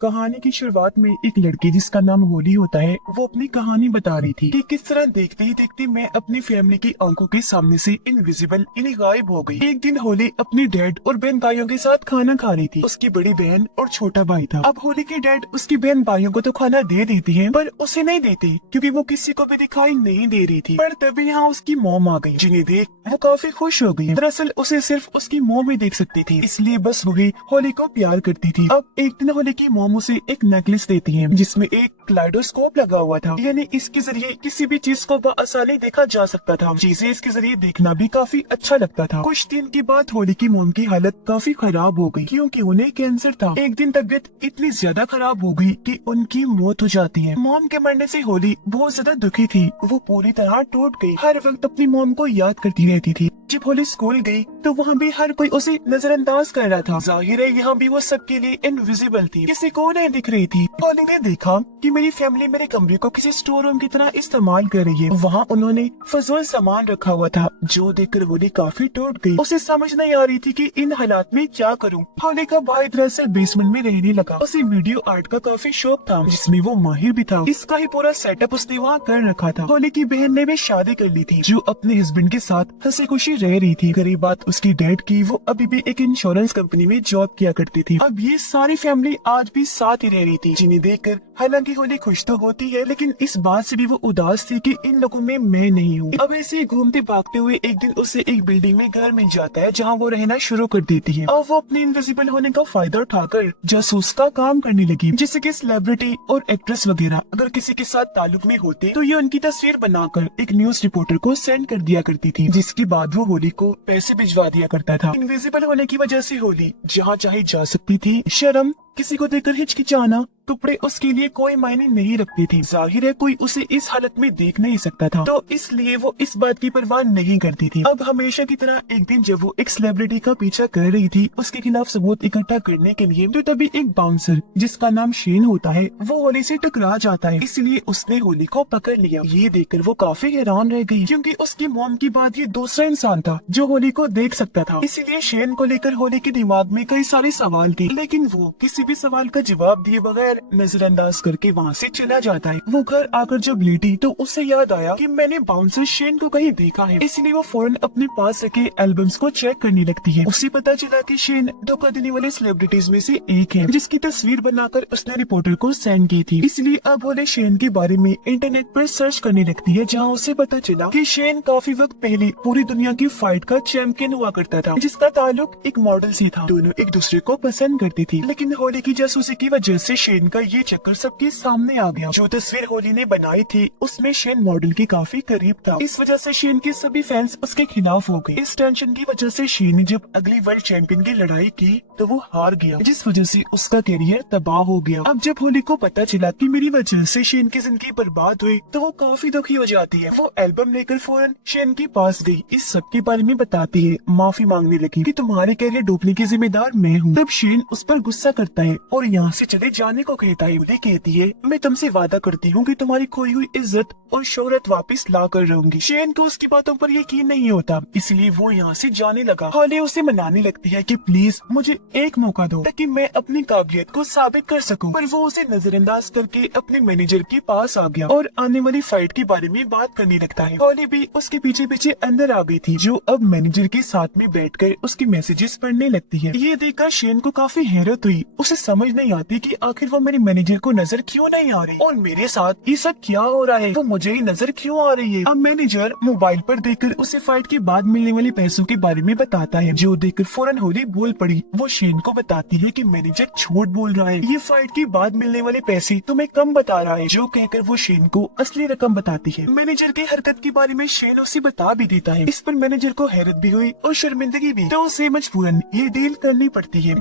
कहानी की शुरुआत में एक लड़की जिसका नाम होली होता है वो अपनी कहानी बता रही थी कि किस तरह देखते ही देखते मैं अपनी फैमिली की आंखों के सामने से इनविजिबल यानी गायब हो गई। एक दिन होली अपनी डैड और बहन भाइयों के साथ खाना खा रही थी। उसकी बड़ी बहन और छोटा भाई था। अब होली के डैड उसकी बहन भाइयों को तो खाना दे देती है पर उसे नहीं देते क्योंकि वो किसी को भी दिखाई नहीं दे रही थी। पर तभी यहाँ उसकी मॉम आ गई जिन्हें देख वो काफी खुश हो गई। दरअसल उसे सिर्फ उसकी मॉम ही देख सकती थी, इसलिए बस वही होली को प्यार करती थी। अब एक दिन होली की मॉम उसे एक नेकलेस देती है जिसमें एक क्लाइडोस्कोप लगा हुआ था, यानी इसके जरिए किसी भी चीज को बआसानी देखा जा सकता था। चीजें इसके जरिए देखना भी काफी अच्छा लगता था। कुछ दिन के बाद होली की मॉम की हालत काफी खराब हो गई क्योंकि उन्हें कैंसर था। एक दिन तबीयत इतनी ज्यादा खराब हो गई कि उनकी मौत हो जाती है। मॉम के मरने से होली बहुत ज्यादा दुखी थी, वो पूरी तरह टूट गई। हर वक्त अपनी मॉम को याद करती रहती थी। जब होली स्कूल गई तो वहाँ भी हर कोई उसे नजरअंदाज कर रहा था। जाहिर है यहाँ भी वो सबके लिए इनविजिबल थी, किसी को नहीं दिख रही थी। होली ने देखा कि मेरी फैमिली मेरे कमरे को किसी स्टोर रूम की तरह इस्तेमाल कर रही है। वहाँ उन्होंने फजूल सामान रखा हुआ था जो देखकर होली काफी टूट गई। उसे समझ नहीं आ रही थी कि इन हालात में क्या करूँ। होली का भाई दरअसल बेसमेंट में रहने लगा। उसे वीडियो आर्ट का काफी शौक था जिसमें वो माहिर भी था। इसका ही पूरा सेटअप उसने वहाँ कर रखा था। होली की बहन ने भी शादी कर ली थी जो अपने हस्बैंड के साथ हंसी खुशी रह रही थी। गरीब बात उसकी डैड की, वो अभी भी एक इंश्योरेंस कंपनी में जॉब किया करती थी। अब ये सारी फैमिली आज भी साथ ही रह रही थी जिन्हें देखकर हालांकि होली खुश तो होती है लेकिन इस बात से भी वो उदास थी कि इन लोगों में मैं नहीं हूँ। अब ऐसे ही घूमते भागते हुए एक दिन उसे एक बिल्डिंग में घर मिल जाता है जहाँ वो रहना शुरू कर देती है। और वो अपने इनविजिबल होने का फायदा उठाकर जासूस का काम करने लगी, जैसे कि सेलिब्रिटी और एक्ट्रेस वगैरह अगर किसी के साथ ताल्लुक में होते तो ये उनकी तस्वीर बनाकर एक न्यूज रिपोर्टर को सेंड कर दिया करती थी, जिसके बाद वो होली को पैसे भिजवा दिया करता था। इनविजिबल होने की वजह से होली जहाँ चाहे जा सकती थी। शर्म, किसी को देखकर हिचकिचाना, कपड़े उसके लिए कोई मायने नहीं रखती थी। जाहिर है कोई उसे इस हालत में देख नहीं सकता था तो इसलिए वो इस बात की परवाह नहीं करती थी। अब हमेशा की तरह एक दिन जब वो एक सेलिब्रिटी का पीछा कर रही थी उसके खिलाफ सबूत इकट्ठा करने के लिए, तो तभी एक बाउंसर जिसका नाम शेन होता है वो होली से टकरा जाता है, इसलिए उसने होली को पकड़ लिया। ये देखकर वो काफी हैरान रह गई क्योंकि उसकी मॉम की बात ये दूसरा इंसान था जो होली को देख सकता था। इसीलिए शेन को लेकर होली के दिमाग में कई सारे सवाल थे लेकिन वो किसी भी सवाल का जवाब दिए बगैर नजरअंदाज करके वहाँ से चला जाता है। वो घर आकर जब लेटी तो उसे याद आया कि मैंने बाउंसर शेन को कहीं देखा है, इसलिए वो फौरन अपने पास रखे एल्बम्स को चेक करने लगती है। उसे पता चला कि शेन धोखा देने वाले सेलिब्रिटीज में से एक है जिसकी तस्वीर बनाकर उसने रिपोर्टर को सेंड की थी। इसलिए अब होली शेन के बारे में इंटरनेट पर सर्च करने लगती है जहाँ उसे पता चला कि शेन काफी वक्त पहले पूरी दुनिया की फाइट का चैंपियन हुआ करता था जिसका ताल्लुक एक मॉडल से था। दोनों एक दूसरे को पसंद करती थी लेकिन होली की जासूसी की वजह से शेन का ये चक्कर सबके सामने आ गया। जो तस्वीर होली ने बनाई थी उसमें शेन मॉडल के काफी करीब था। इस वजह से शेन के सभी फैंस उसके खिलाफ हो गए। इस टेंशन की वजह से शेन ने जब अगली वर्ल्ड चैंपियन की लड़ाई की तो वो हार गया जिस वजह से उसका करियर तबाह हो गया। अब जब होली को पता चला कि मेरी वजह से शेन की जिंदगी बर्बाद हुई तो वो काफी दुखी हो जाती है। वो एल्बम लेकर फौरन शेन के पास गई, इस सब के बारे में बताती है, माफी मांगने लगी कि तुम्हारे करियर डूबने की जिम्मेदार मैं हूँ। तब शेन उस पर गुस्सा करता है और यहाँ से चले जाने को कहता है। होली कहती है मैं तुमसे वादा करती हूँ कि तुम्हारी खोई हुई इज्जत और शोहरत वापस ला कर रहूंगी। शेन को उसकी बातों पर यकीन नहीं होता इसलिए वो यहाँ से जाने लगा। होली उसे मनाने लगती है कि प्लीज मुझे एक मौका दो ताकि मैं अपनी काबिलियत को साबित कर सकूं। पर वो उसे नजरअंदाज करके अपने मैनेजर के पास आ गया और आने वाली फाइट के बारे में बात करने लगता है। होली भी उसके पीछे पीछे अंदर आ गई थी जो अब मैनेजर के साथ में बैठकर उसके मैसेजेस पढ़ने लगती है। ये देखकर शेन को काफी हैरत हुई। उसे समझ नहीं आती कि आखिर वो मेरे मैनेजर को नजर क्यों नहीं आ रही और मेरे साथ ये सब क्या हो रहा है, वो मुझे ही नजर क्यों आ रही है। अब मैनेजर मोबाइल पर देखकर उसे फाइट के बाद मिलने वाले पैसों के बारे में बताता है जो देखकर फौरन होली बोल पड़ी। वो शेन को बताती है कि मैनेजर झूठ बोल रहा है, ये फाइट के बाद मिलने वाले पैसे तुम्हें कम बता रहा है। जो कहकर वो शेन को असली रकम बताती है। मैनेजर की हरकत के बारे में शेन उसे बता भी देता है। इस पर मैनेजर को हैरत भी हुई और शर्मिंदगी भी, तो उसे मजबूरन ये डील करनी पड़ती है।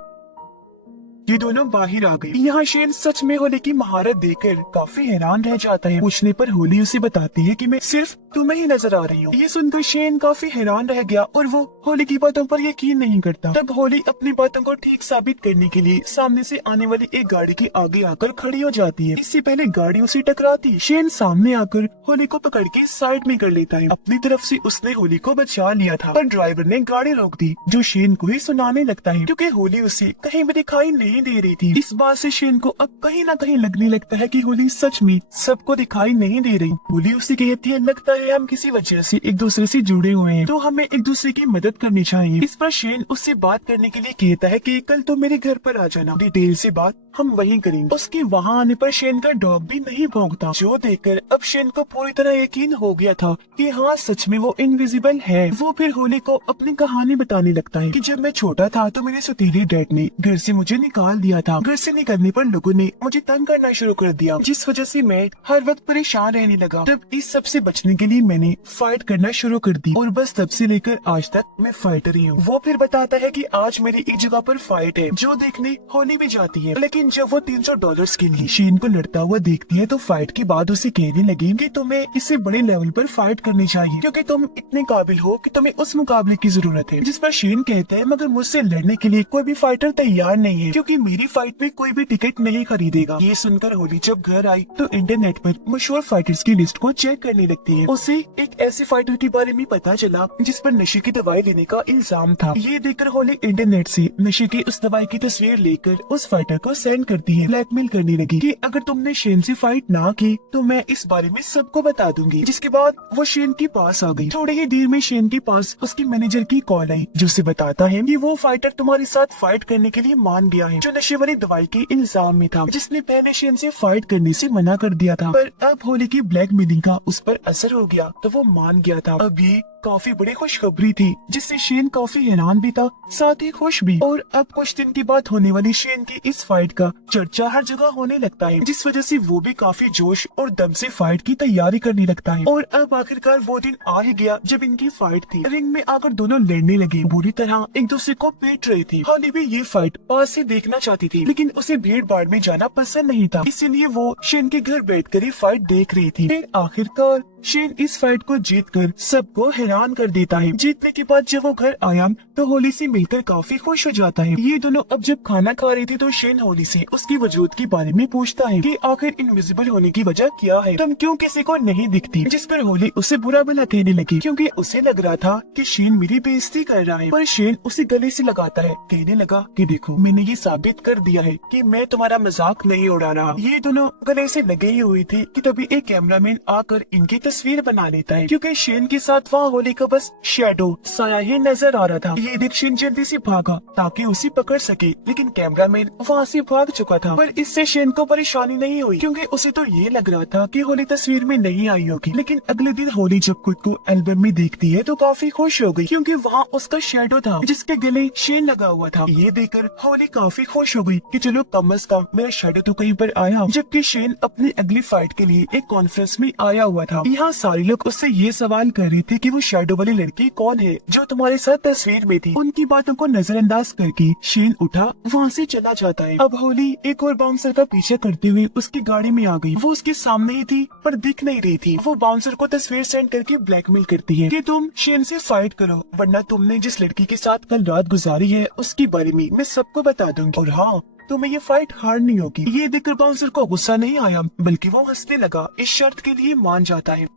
ये दोनों बाहर आ गए। यहाँ शेन सच में होली की महारत देखकर काफी हैरान रह जाता है। पूछने पर होली उसे बताती है कि मैं सिर्फ तुम्हें ही नजर आ रही हूँ। ये सुनकर शेन काफी हैरान रह गया और वो होली की बातों पर यकीन नहीं करता। तब होली अपनी बातों को ठीक साबित करने के लिए सामने से आने वाली एक गाड़ी के आगे आकर खड़ी हो जाती है। इससे पहले गाड़ी उसे टकराती है। शेन सामने आकर होली को पकड़ के साइड में कर लेता है। अपनी तरफ से उसने होली को बचा लिया था, पर ड्राइवर ने गाड़ी रोक दी, जो शेन को ही सुनाने लगता है, क्योंकि होली उसे कहीं भी दिखाई नहीं दे रही थी। इस बात से शेन को अब कहीं न कहीं लगने लगता है कि होली सच में सबको दिखाई नहीं दे रही। होली उसे कहती है, लगता है हम किसी वजह से एक दूसरे से जुड़े हुए हैं, तो हमें एक दूसरे की मदद करनी चाहिए। इस पर शेन उससे बात करने के लिए कहता है कि कल तो मेरे घर पर आ जाना, डिटेल से बात हम वहीं करेंगे। उसके वहाँ आने पर शेन का डॉग भी नहीं भौंकता, जो देखकर अब शेन को पूरी तरह यकीन हो गया था कि हाँ सच में वो इनविजिबल है। वो फिर होली को अपनी कहानी बताने लगता है कि जब मैं छोटा था तो मेरे सौतेले डैड ने घर से मुझे निकाल दिया था। घर से निकलने पर लोगों ने मुझे तंग करना शुरू कर दिया, जिस वजह से मैं हर वक्त परेशान रहने लगा। तब इस सब से बचने के लिए मैंने फाइट करना शुरू कर दी और बस तब से लेकर आज तक मैं फाइटर ही हूँ। वो फिर बताता है कि आज मेरी एक जगह पर फाइट है, जो देखने होली भी जाती है। लेकिन जब वो $300 के लिए शेन को लड़ता हुआ देखती है तो फाइट के बाद उसे कहने लगे कि तुम्हें इससे बड़े लेवल पर फाइट करनी चाहिए, क्योंकि तुम इतने काबिल हो कि तुम्हें उस मुकाबले की जरूरत है। जिस पर शेन कहते हैं, मगर मुझसे लड़ने के लिए कोई भी फाइटर तैयार नहीं है, क्योंकि मेरी फाइट में कोई भी टिकट नहीं खरीदेगा। ये सुनकर होली जब घर आई तो इंटरनेट पर मशहूर फाइटर्स की लिस्ट को चेक करने लगती है। उसे एक ऐसे फाइटर के बारे में पता चला जिस पर नशे की दवाई लेने का इल्जाम था। ये देखकर होली इंटरनेट से नशे की उस दवाई की तस्वीर लेकर उस फाइटर को सेंड करती है। ब्लैकमेल करने लगी कि अगर तुमने शेन से फाइट ना की तो मैं इस बारे में सबको बता दूंगी। जिसके बाद वो शेन के पास आ गई। थोड़ी ही देर में शेन के पास उसकी मैनेजर की कॉल आई, जो उसे बताता है कि वो फाइटर तुम्हारे साथ फाइट करने के लिए मान गया है, जो नशे वाली दवाई के इल्जाम में था, जिसने पहले शेन से फाइट करने से मना कर दिया था। पर अब होली की ब्लैकमेलिंग का उस पर असर हो गया तो वो मान गया था। अब ये काफी बड़ी खुशखबरी थी, जिससे शेन काफी हैरान भी था, साथ ही खुश भी। और अब कुछ दिन के बाद होने वाली शेन की इस फाइट का चर्चा हर जगह होने लगता है, जिस वजह से वो भी काफी जोश और दम से फाइट की तैयारी करने लगता है। और अब आखिरकार वो दिन आ ही गया जब इनकी फाइट थी। रिंग में आकर दोनों लड़ने लगे, बुरी तरह एक दूसरे को पीट रहे थे। होली भी ये फाइट पास से देखना चाहती थी, लेकिन उसे भीड़ भाड़ में जाना पसंद नहीं था, इसीलिए वो शेन के घर बैठकर ही फाइट देख रही थी। फिर आखिरकार शेन इस फाइट को जीतकर सबको हैरान कर देता है। जीतने के बाद जब वो घर आया तो होली से मिलकर काफी खुश हो जाता है। ये दोनों अब जब खाना खा रहे थे तो शेन होली से उसकी वजूद के बारे में पूछता है कि आखिर इनविजिबल होने की वजह क्या है, तुम क्यों किसी को नहीं दिखती। जिस पर होली उसे बुरा भला कहने लगी, क्योंकि उसे लग रहा था कि शेन मेरी बेइज्जती कर रहा है। पर शेन उसे गले से लगाता है, कहने लगा कि देखो मैंने ये साबित कर दिया है कि मैं तुम्हारा मजाक नहीं उड़ा रहा। ये दोनों गले से लगे ही हुए थे कि तभी एक कैमरामैन आकर इनकी तस्वीर बना लेता है, क्योंकि शेन के साथ वहाँ होली का बस शैडो साया ही नजर आ रहा था। ये देख शेन जल्दी से भागा ताकि उसे पकड़ सके, लेकिन कैमरामैन वहाँ से भाग चुका था। पर इससे शेन को परेशानी नहीं हुई, क्योंकि उसे तो ये लग रहा था कि होली तस्वीर में नहीं आई होगी। लेकिन अगले दिन होली जब खुद को एल्बम में देखती है तो काफी खुश हो गई, क्योंकि वहाँ उसका शैडो था जिसके गले शेन लगा हुआ था। ये देखकर होली काफी खुश हो गई कि चलो कम अज कम मेरा शैडो तो कहीं पर आया। जबकि शेन अपनी अगली फाइट के लिए एक कॉन्फ्रेंस में आया हुआ था। यहाँ सारे लोग उससे ये सवाल कर रहे थे कि वो शैडो वाली लड़की कौन है जो तुम्हारे साथ तस्वीर में थी। उनकी बातों को नजरअंदाज करके शेन उठा वहाँ से चला जाता है। अब होली एक और बाउंसर का पीछे करते हुए उसकी गाड़ी में आ गई। वो उसके सामने ही थी पर दिख नहीं रही थी। वो बाउंसर को तस्वीर सेंड करके ब्लैकमेल करती है कि तुम शेन से फाइट करो, वरना तुमने जिस लड़की के साथ कल रात गुजारी है उसके बारे में मैं सबको बता दूंगी, और हाँ तुम्हें ये फाइट हारनी होगी। ये देखकर बाउंसर को गुस्सा नहीं आया, बल्कि वो हंसने लगा। इस शर्त के लिए मान जाता है।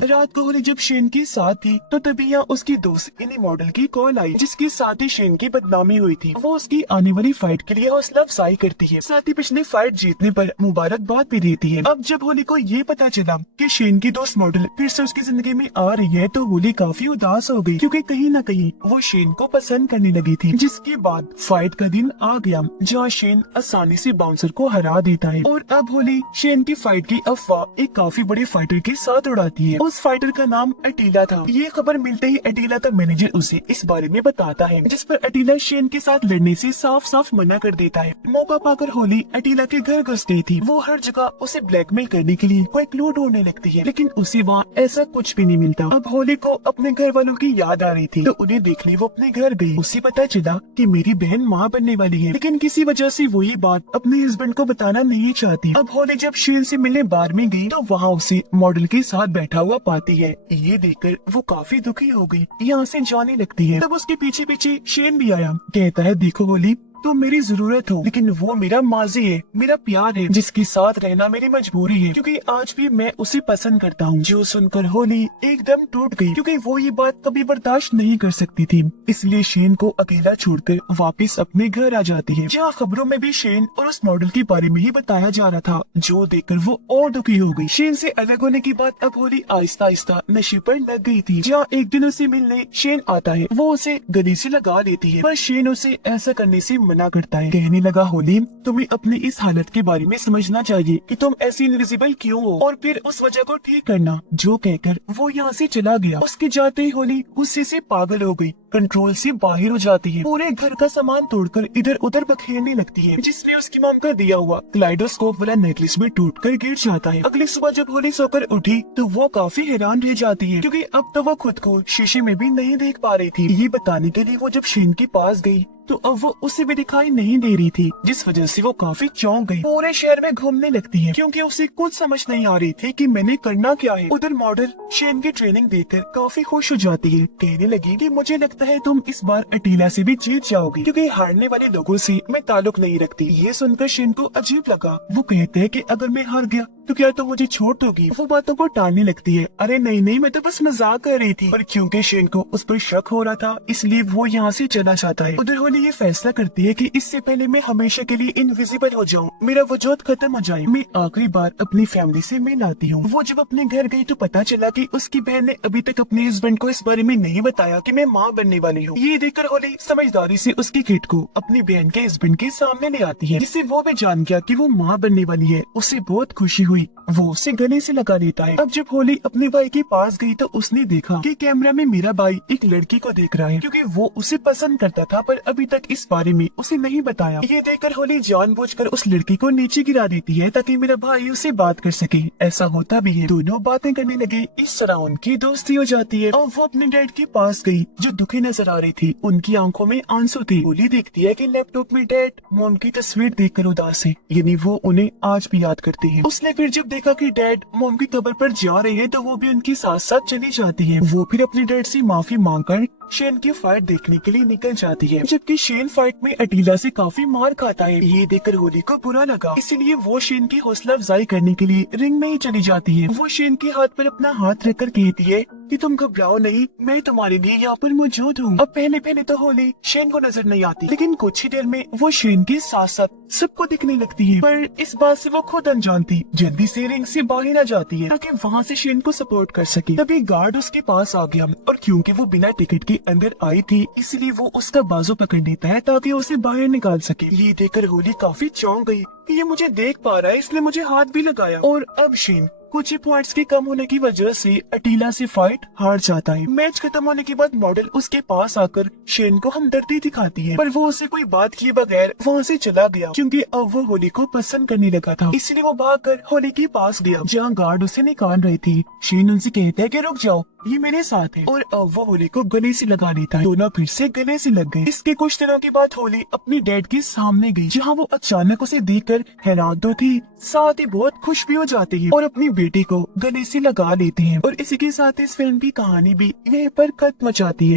रात को होली जब शेन के साथ थी तो तभी यहाँ उसकी दोस्त इन्हीं मॉडल की कॉल आई, जिसके साथ ही शेन की बदनामी हुई थी। वो उसकी आने वाली फाइट के लिए हौसला अफजाई करती है, साथ ही पिछले फाइट जीतने पर मुबारकबाद भी देती है। अब जब होली को ये पता चला कि शेन की दोस्त मॉडल फिर से उसकी जिंदगी में आ रही है तो होली काफी उदास हो गई, क्योंकि कहीं न कहीं वो शेन को पसंद करने लगी थी। जिसके बाद फाइट का दिन आ गया जहाँ शेन आसानी से बाउंसर को हरा देता है। और अब होली शेन की फाइट की अफवाह एक काफी बड़े फाइटर के साथ उड़ाती है उस फाइटर का नाम अटीला था। ये खबर मिलते ही अटीला का मैनेजर उसे इस बारे में बताता है, जिस पर अटीला शेन के साथ लड़ने से साफ साफ मना कर देता है। मौका पाकर होली अटीला के घर घुस गई थी। वो हर जगह उसे ब्लैकमेल करने के लिए कोई क्लू ढूंढने लगती है, लेकिन उसे वहाँ ऐसा कुछ भी नहीं मिलता। अब होली को अपने घर वालों की याद आ रही थी, तो उन्हें देखने वो अपने घर गई। उसे पता चला कि मेरी बहन माँ बनने वाली है, लेकिन किसी वजह से वो ये बात अपने हस्बैंड को बताना नहीं चाहती। अब होली जब शेन से मिलने बार में गई, तो वहाँ उसे मॉडल के साथ बैठा हुआ पाती है। ये देखकर वो काफी दुखी हो गई, यहाँ से जाने लगती है। तब उसके पीछे पीछे शेन भी आया। कहता है, देखो होली, तुम मेरी जरूरत हो, लेकिन वो मेरा माजी है, मेरा प्यार है, जिसके साथ रहना मेरी मजबूरी है, क्योंकि आज भी मैं उसे पसंद करता हूँ। जो सुनकर होली एकदम टूट गई, क्योंकि वो ये बात कभी बर्दाश्त नहीं कर सकती थी। इसलिए शेन को अकेला छोड़कर वापस अपने घर आ जाती है, जहाँ खबरों में भी शेन और उस मॉडल के बारे में ही बताया जा रहा था, जो देखकर वो और दुखी हो गई। शेन से अलग होने की बात अब होली आहिस्ता आहिस्ता नशे पर लग गई थी। जहाँ एक दिन उसे मिलने शेन आता है, वो उसे गले से लगा लेती है, पर शेन उसे ऐसा करने से मना करता है। कहने लगा, होली, तुम्हें अपनी इस हालत के बारे में समझना चाहिए कि तुम ऐसी इनविजिबल क्यों हो, और फिर उस वजह को ठीक करना। जो कहकर वो यहाँ से चला गया। उसके जाते ही होली गुस्से से पागल हो गई, कंट्रोल से बाहर हो जाती है, पूरे घर का सामान तोड़कर इधर उधर बखेरने लगती है, जिसमें उसकी मॉम का दिया हुआ क्लाइडोस्कोप वाला नेकलेस भी टूटकर गिर जाता है। अगली सुबह जब होली सोकर उठी, तो वो काफी हैरान रह जाती है, क्योंकि अब तो वो खुद को शीशे में भी नहीं देख पा रही थी। ये बताने के लिए वो जब शेन के पास गई, तो अब वो उसे भी दिखाई नहीं दे रही थी, जिस वजह से वो काफी चौंक गई। पूरे शहर में घूमने लगती है, क्योंकि उसे कुछ समझ नहीं आ रही थी कि मैंने करना क्या है। उधर मॉडल शेन की ट्रेनिंग देखकर काफी खुश हो जाती है। कहने लगी कि मुझे लगता है तुम इस बार अटीला से भी जीत जाओगी, क्योंकि हारने वाले लोगों से मैं ताल्लुक नहीं रखती। ये सुनकर शेन को अजीब लगा। वो कहते हैं कि अगर मैं हार गया तो क्या तुम मुझे छोड़ दोगी? वो बातों को टालने लगती है। अरे नहीं नहीं, मैं तो बस मजाक कर रही थी। पर क्योंकि शेन को उस पर शक हो रहा था, इसलिए वो यहाँ से चला जाता है। उधर होली ये फैसला करती है कि इससे पहले मैं हमेशा के लिए इनविजिबल हो जाऊं, मेरा वजूद खत्म हो जाए, मैं आखिरी बार अपनी फैमिली से मिल आती हूँ। वो जब अपने घर गई तो पता चला कि उसकी बहन ने अभी तक अपने हस्बैंड को इस बारे में नहीं बताया कि मैं माँ बनने वाली हूँ। ये देखकर होली समझदारी से उसकी किट को अपनी बहन के हस्बैंड के सामने ले आती है, जिससे वो भी जान गया कि वो माँ बनने वाली है। उसे बहुत खुशी हुई, वो उसे गले से लगा लेता है। अब जब होली अपने भाई के पास गई, तो उसने देखा कि कैमरा में मेरा भाई एक लड़की को देख रहा है, क्योंकि वो उसे पसंद करता था, पर अभी तक इस बारे में उसे नहीं बताया। ये देखकर होली जानबूझकर उस लड़की को नीचे गिरा देती है, ताकि मेरा भाई उससे बात कर सके। ऐसा होता भी है, दोनों बातें करने लगे। इस तरह उनकी दोस्ती हो जाती है, और वो अपने डैड के पास गई, जो दुखी नजर आ रही थी। उनकी आंखों में आंसू थे। होली देखती है कि लैपटॉप में डैड मॉम की तस्वीर देखकर उदास है, यानी वो उन्हें आज भी याद करती है। उसने फिर जब देखा कि डैड मॉम की कब्र पर जा रहे हैं, तो वो भी उनके साथ साथ चली जाती है। वो फिर अपने डैड से माफी मांगकर शेन की फाइट देखने के लिए निकल जाती है, जबकि शेन फाइट में अटीला से काफी मार खाता है। ये देखकर होली को बुरा लगा, इसलिए वो शेन की हौसला अफजाई करने के लिए रिंग में ही चली जाती है। वो शेन के हाथ पर अपना हाथ रखकर कहती है कि तुम घबराओ नहीं, मैं तुम्हारे लिए यहाँ पर मौजूद हूँ। अब पहले पहले तो होली शेन को नजर नहीं आती, लेकिन कुछ ही देर में वो शेन के साथ साथ सबको दिखने लगती है। पर इस बात से वो खुद अनजान थी, जल्दी से रिंग से बाहर आ जाती है, ताकि वहाँ से शेन को सपोर्ट कर सके। तभी गार्ड उसके पास आ गया, और क्योंकि वो बिना टिकट के अंदर आई थी, इसलिए वो उसका बाजू पकड़ लेता है, ताकि उसे बाहर निकाल सके। ये देखकर होली काफी चौंक गई कि ये मुझे देख पा रहा है, इसलिए मुझे हाथ भी लगाया। और अब शेन कुछ ही पॉइंट्स के कम होने की वजह से अटीला से फाइट हार जाता है। मैच खत्म होने के बाद मॉडल उसके पास आकर शेन को हमदर्दी दिखाती है, पर वो उसे कोई बात किए बगैर वहाँ से चला गया, क्योंकि अब वो होली को पसंद करने लगा था। इसलिए वो भागकर होली के पास गया, जहाँ गार्ड उसे निकाल रही थी। शेन उनसे कहता है कि रुक जाओ, ये मेरे साथ है, और अब वो होली को गले से लगा लेता है। दोनों फिर से गले से लग गए। इसके कुछ दिनों के बाद होली अपनी डैड के सामने गई, जहाँ वो अचानक उसे देखकर हैरान तो थी, साथ ही बहुत खुश भी हो जाती है, और अपनी बेटी को गले से लगा लेती है। और इसी के साथ इस फिल्म की कहानी भी यहीं पर खत्म हो जाती है।